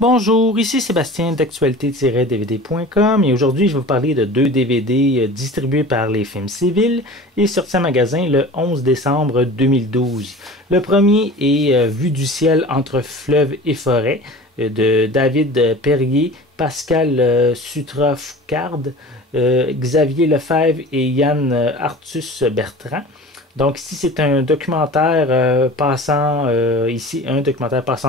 Bonjour, ici Sébastien d'actualité-dvd.com et aujourd'hui je vais vous parler de deux DVD distribués par les Films Civils et sortis en magasin le 11 décembre 2012. Le premier est Vue du ciel entre fleuve et forêt de David Perrier, Pascal Sutra-Foucard, Xavier Lefebvre et Yann Arthus Bertrand. Donc ici c'est un documentaire passant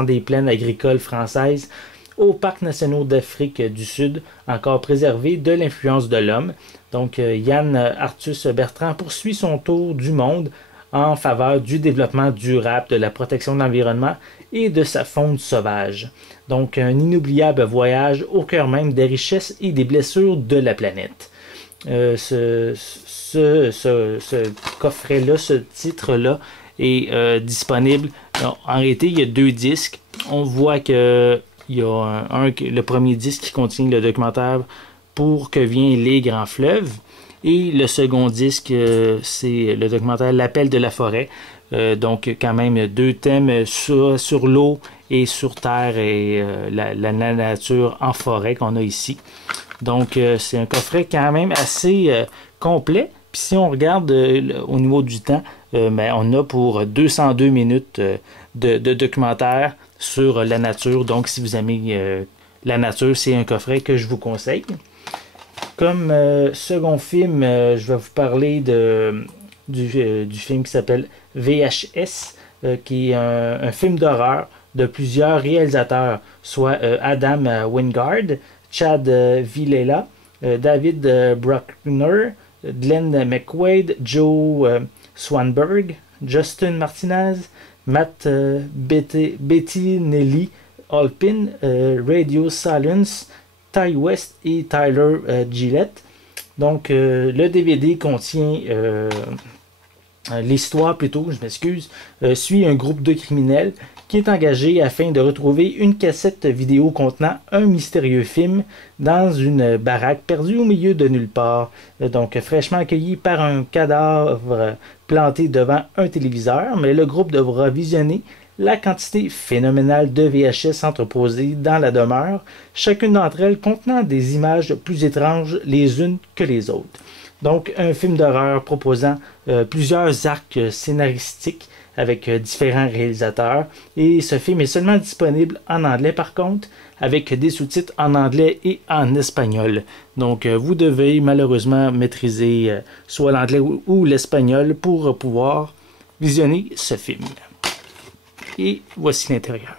des plaines agricoles françaises aux parcs nationaux d'Afrique du Sud, encore préservés de l'influence de l'homme. Donc Yann Arthus Bertrand poursuit son tour du monde en faveur du développement durable, de la protection de l'environnement et de sa faune sauvage. Donc un inoubliable voyage au cœur même des richesses et des blessures de la planète. Ce coffret-là, ce titre-là est disponible. En réalité, il y a deux disques. On voit que il y a le premier disque qui contient le documentaire Pour que vient les grands fleuves. Et le second disque, c'est le documentaire L'appel de la forêt. Donc, quand même, deux thèmes sur l'eau et sur terre et la nature en forêt qu'on a ici. Donc, c'est un coffret quand même assez complet. Puis si on regarde au niveau du temps, on a pour 202 minutes de documentaire sur la nature. Donc, si vous aimez la nature, c'est un coffret que je vous conseille. Comme second film, je vais vous parler du film qui s'appelle VHS, qui est un film d'horreur de plusieurs réalisateurs, soit Adam Wingard, Chad Villela, David Bruckner, Glenn McQuaid, Joe Swanberg, Justin Martinez, Matt Bettinelli, Alpin, Radio Silence, Ty West et Tyler Gillette. Donc, le DVD contient l'histoire, suit un groupe de criminels qui est engagé afin de retrouver une cassette vidéo contenant un mystérieux film dans une baraque perdue au milieu de nulle part. Donc, fraîchement accueilli par un cadavre planté devant un téléviseur, mais le groupe devra visionner la quantité phénoménale de VHS entreposées dans la demeure, chacune d'entre elles contenant des images plus étranges les unes que les autres. Donc, un film d'horreur proposant plusieurs arcs scénaristiques avec différents réalisateurs. Et ce film est seulement disponible en anglais par contre, avec des sous-titres en anglais et en espagnol. Donc, vous devez malheureusement maîtriser soit l'anglais ou l'espagnol pour pouvoir visionner ce film. Et voici l'intérieur.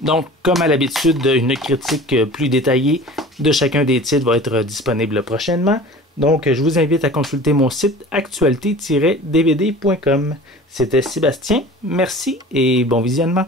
Donc, comme à l'habitude, une critique plus détaillée de chacun des titres va être disponible prochainement. Donc, je vous invite à consulter mon site actualité-dvd.com. C'était Sébastien, merci et bon visionnement.